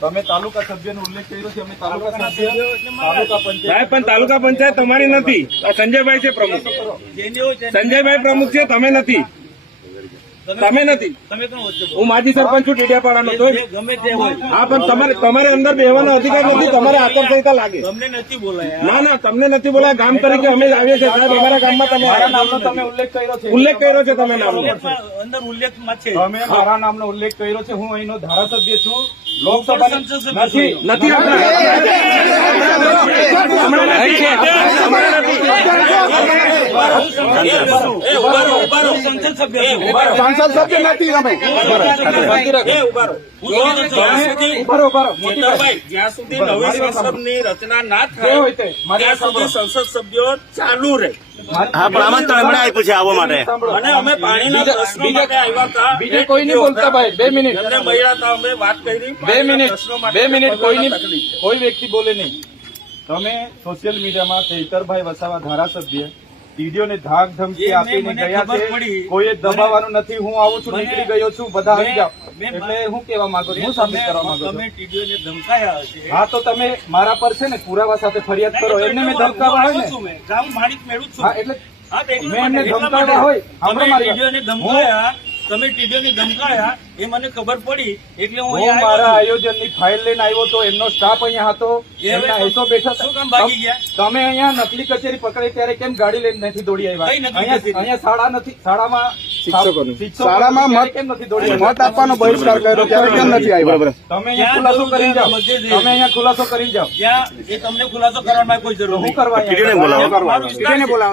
તમે તાલુકા સભ્યનો ઉલ્લેખ કર્યો છે. અમે તાલુકા સભ્ય તાલુકા પંચાયત પણ તાલુકા પંચાયત તમારી નથી. સંજયભાઈ છે પ્રમુખ. સંજયભાઈ પ્રમુખ છે, તમે નથી. તમે નથી. હું માજી સરપંચ છું ડેડિયાપાડાનો. હા, પણ તમારે અંદર બેહવાનો અધિકાર નથી. તમારે આચારસંહિતા લાગે. ના, તમને નથી બોલાયા. ગામ તરીકે અમે આવીએ છીએ સાહેબ. અમારા ગામમાં તમે મારા નામનો તમે ઉલ્લેખ કર્યો છે. ઉલ્લેખ કર્યો છે તમે નામનો. અંદર ઉલ્લેખમાં છે. તમે મારા નામનો ઉલ્લેખ કર્યો છે. હું અહીંનો ધારાસભ્ય છું. લોકસભા નથી. સંસદ સભ્ય નથી તમે. જ્યાં સુધી નવી સંસદની રચના ના થાય ત્યાં સુધી સંસદ સભ્યો ચાલુ રહે. હા, પણ આમંત્રણ હમણાં આપ્યું છે આવવા માટે. અને અમે પાણીના પ્રશ્નો માટે આવ્યા હતા. બીજે કોઈ નહીં બોલતા ભાઈ. 2 મિનિટ. એમને મળ્યા હતા, અમે વાત કરી. 2 મિનિટ કોઈ વ્યક્તિ બોલે નહીં. તમે સોશિયલ મીડિયામાં ચૈતરભાઈ વસાવા ધારાસભ્ય ટીડીઓને ધાક ધમકી આપીને ગયા છે. કોઈ દબાવવાનું નથી. હું આવું છું, નીકળી ગયો છું, બધા આવી જાઓ. એટલે હું કેવા માંગુ છું, હું સાબિત કરવા માંગુ છું. તમે ટીડીઓને ધમકાયા હશે. હા, તો તમે મારા પર છે ને પુરાવા સાથે ફરિયાદ કરો. એમને મેં ધમકાવા હોય ને. ગામ માલિક મેળવું છું. હા, એટલે મેં એમને ધમકાવ્યા હોય. તમે ટીડીઓને ધમકાયા, તમે ટીડીઓને ધમકાયા એ મને ખબર પડી. એટલે હું હું મારા આયોજનની ફાઇલ લઈને આવ્યો તો એમનો સ્ટાફ અહીંયા હતો. એમના હેસો બેઠા શું કામ ભાગી ગયા? તમે અહીંયા નકલી કચેરી પકડી ત્યારે કેમ ગાડી લઈને નથી દોડી આવ્યા? અહીંયા શાળા નથી. શાળામાં શાળામાં કેમ નથી દોડી આવ્યા? મત આપવાનો બહિષ્કાર કર્યો ત્યારે કેમ નથી આવ્યા? તમે અહીંયા ખુલાસો કરી જાઓ. તમે અહીંયા ખુલાસો કરી જાઓ. એ તમને ખુલાસો કરવાની કોઈ જરૂર હું નહીં. કરવા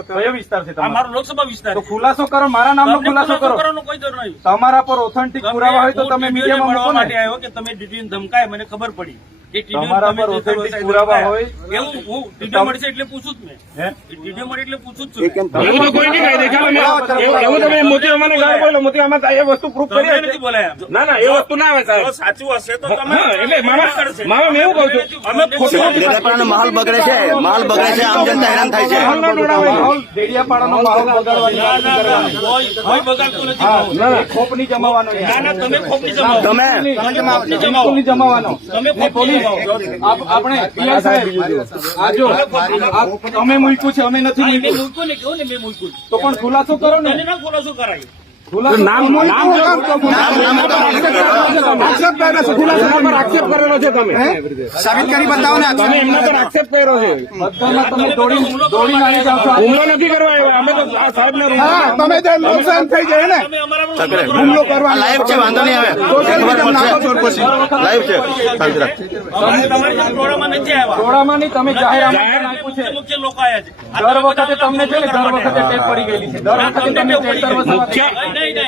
કયો વિસ્તાર છે આ તમારો? મારો લોકસભા વિસ્તાર તો ખુલાસો કરો. મારા નામનો ખુલાસો કરો. કરવાનો કોઈ જરૂર નહીં. તમારા પર ઓથેન્ટિક પુરાવા હોય તો તમે મીડિયામાં મૂકો માટે ને. આવ્યો કે તમે ટીડીઓને ધમકાય, મને ખબર પડી. એ ટીડીઓ તમારા તમે પર જે authentic ધમકાય પુરાવા હોય. એવું હું ટીડીઓ મળશે એટલે પૂછું જ મેં. હે? ટીડીઓ મળે એટલે પૂછું જ છું. એવું તો કોઈ નહીં કાંઈ દેખાડો. એવું તમે મોટી અમારે ગાળ બોલો. મોટી આમાં એ વસ્તુ પ્રૂફ કરી તમે નથી બોલાયા. ના, એ વસ્તુ ના આવે જો સાહેબ. સાચું હશે તો તમે હા, એટલે મામા મેં એવું કહું છું. અમે ડેડિયાપાડાનો માહોલ બગડે છે. માહોલ બગડે છે. આમ જનતા હેરાન થાય છે. માહોલ ડેડિયાપાડાનો માહોલ બગાડવાની વાત નથી કરવાની. કોઈ બગાડતું નથી. હા, ખોપની જમાવાનો. ના, તમે ખોટી જમાવો. તમે ખોપની જમાવાનો. તમે ને પોલીસ આપણે પીઆઈ સાહેબ આ જો તમે મૂક્યું છે, અમે નથી મેં મૂક્યું. મૂક્યું ને કેવું ને મેં મૂક્યું. તો પણ ખુલાસો કરો ને. એને ના ખુલાસો કરાય. આક્ષેપ કરેલો છે તમે. સાબિત કરી બતાવો ને. તમે એમના પર આક્ષેપ કર્યો છે. બધામાં તમે દોડીને આવી જાવ છો. હુમલો નથી કરવા આવ્યો. અમે તો આ સાહેબને હા, તમે જે નુકસાન થઈ જાય ને તમે અમારા હુમલો કરવા લાઈવ છે. વાંધો નહીં આવે. લાઈવ છે. શાંતિ રાખ. તમારી ટોળામાં નથી આવ્યા. ટોળામાં નહીં, તમે જાહેર આપ્યું છે. મુખ્ય લોકો આવ્યા છે. દર વખતે તમને છે ને દર વખતે ટેપ પડી ગયેલી છે. દર વખતે તમે ચેતર વસાવા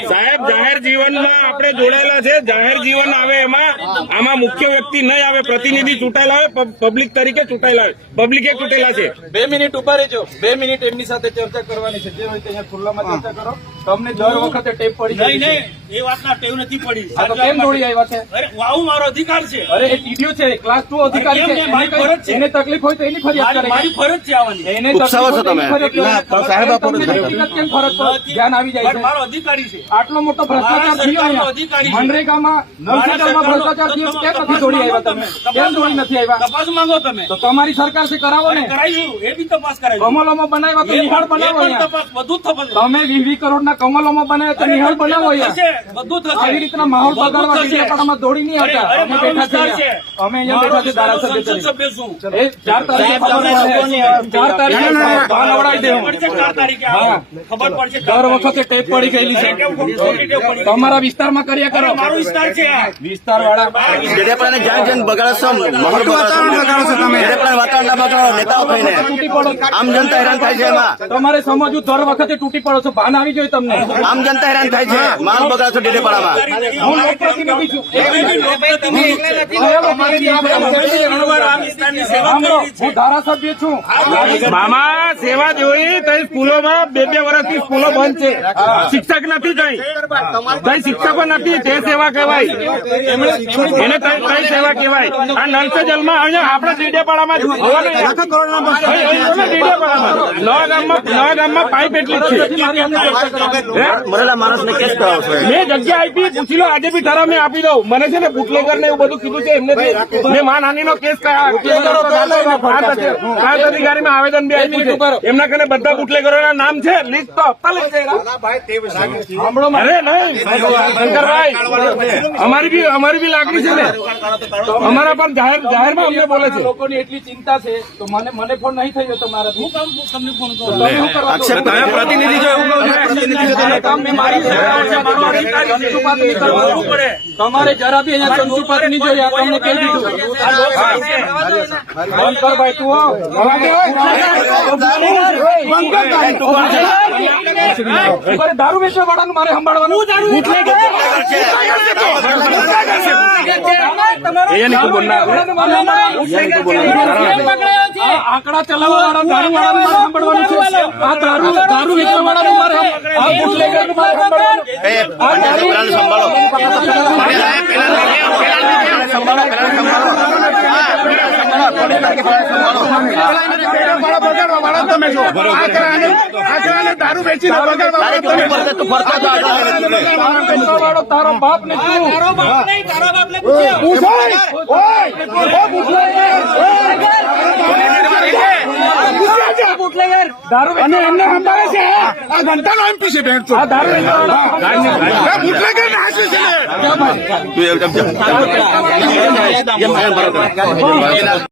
સાહેબ જાહેર જીવનમાં આપણે જોડાયેલા છે. જાહેર જીવન આવે એમાં આમાં મુખ્ય વ્યક્તિ નહીં આવે. પ્રતિનિધિ ચૂંટાયેલા આવે, પબ્લિક તરીકે ચૂંટાયેલા આવે. પબ્લિકે ચૂંટેલા છે. 2 મિનિટ ઉભા રહેજો. 2 મિનિટ એમની સાથે ચર્ચા કરવાની છે. જે હોય તે અહીંયા ખુલ્લામાં ચર્ચા કરો. તમને દર વખતે ટેપ પડી નહીં ગઈ છે. નહીં, એ વાતના ટેવ નથી પડી. આ તો કેમ દોડી આવ્યા છે? અરે આવું મારો અધિકાર છે. અરે એ ટીડીઓ છે, ક્લાસ 2 અધિકારી છે. કેમ મારી ફરજ છે. એને તકલીફ હોય તો એની ફરિયાદ કરે. મારી ફરજ છે આવવાની. એને ઉપસાવો છો તમે. સાહેબ તમને વ્યક્તિગત કેમ ફરજ પર ધ્યાન આવી જાય પણ છે? મારો અધિકારી છે. આટલો મોટો ભ્રષ્ટાચાર થયો અહીંયા મનરેગામાં, નલસામાં ભ્રષ્ટાચાર થયો. કેમ નથી દોડી આવ્યા તમે? કેમ દોડી નથી આવ્યા? તપાસ માંગો તમે. તો તમારી સરકાર છે, કરાવો ને. કરાવીશું. એ બી તપાસ કરાવીશું. કમલોમાં બનાવ્યા તો નિહાળ બનાવો એ પણ અહીંયા. તપાસ બધું જ તપાસ. તમે 20 કરોડના કમલોમાં બનાવ્યા તો નિહાળ બનાવો અહીંયા. થશે, બધું થશે. આવી રીતના માહોલ બધું બગાડવા થશે. ડેડિયાપાડામાં દોડી નહીં આવતા. અરે, અમે મારો બેઠા વિસ્તાર છીએ. છે. અમે અહીંયા બેઠા છે ધારાસભ્ય સંસદ તરીકે. સભ્ય છું. એ 4 તારીખે ખબર પડે. 4 તારીખે બહાર નવડાવી દેવું. પડશે 4 તારીખે આવો. ખબર પડશે. દર વખતે ટેપ પડી ગયેલી છે. તમારા વિસ્તારમાં કર્યા કરો. મારો વિસ્તાર છે આ. વિસ્તાર વાળા ડેડિયાપાડાને જ્યાં જ્યાં બગાડો છો, માહોલ બગાડો છો. ડેડિયાપાડાના વાતાવરણ ના બગાડો નેતાઓ થઈને. તૂટી પડો. આમ જનતા હેરાન થાય છે. એમાં તમારે સમજવું, દર વખતે તૂટી પડો છો. ભાન આવી જોઈએ તમને. આમ જનતા હેરાન થાય છે. માહોલ બગાડો છો ડેડિયાપાડામાં. હું લોકપ્રતિનિધિ છું. હું ધારાસભ્ય છું. મામા સેવા જોઈ તો સ્કૂલોમાં 2 વર્ષથી સ્કૂલો બંધ છે. શિક્ષક નથી કઈ શિક્ષકો નથી. તે સેવા કહેવાય. એને કઈ સેવા કહેવાય? આ નલ સે જલમાં અહીંયા આપણા ડેડિયાપાડામાં નવા ગામમાં પાઇપ એટલી જ છે. મરેલા માણસને કેસ કરાવો છો મેં જગ્યા આપી, પૂછી લો, આજે બી ઠરાવ મેં આપી દઉં. મને છે ને બુટલેગર ને એવું બધું કીધું છે એમને. મેં માનહાનિનો કેસ પ્રાંત અધિકારીમાં આવેદન બી આપ્યું છે. એમના કને બધા બુટલેગરોના નામ છે, લિસ્ટ તો આપતા લઈ અરે નહીં શંકરભાઈ, અમારી બી લાગણી છે ને. અમારા પર જાહેરમાં અમને બોલે છે. લોકોની એટલી ચિંતા છે તો મને ફોન નહીં થયો તમારા. હું કામ તમને ફોન કરું? આક્ષેપ તમે પ્રતિનિધિ છો એવું કહું છું. પ્રતિનિધિ છો તમે. કામ મેં મારી ચંચુપાત નહીં કરવાનું પડે. તમારે જરા બી અહીંયા ચંચુપાત નહીં જોઈએ. આ તમને કહી દીધું. બંધ કર ભાઈ તું હો. દારૂ વેચવા વાળાનું મારે સંભાળવાનું. આંકડા ચલાવવા વાળા દારૂ વાળાનું મારે સંભાળવાનું છે. આ દારૂ વેચવા વાળાનું મારે, આ બુટલેગરનું મારે સંભાળવાનું. તમે છો દારૂ વેચીને તારો બાપ ને દારૂ અને એમને સંભાળે છે આ ઘંટાનો એમપી છે બેન આ દારૂ બુટલેગર ને હાજર છે તું એવું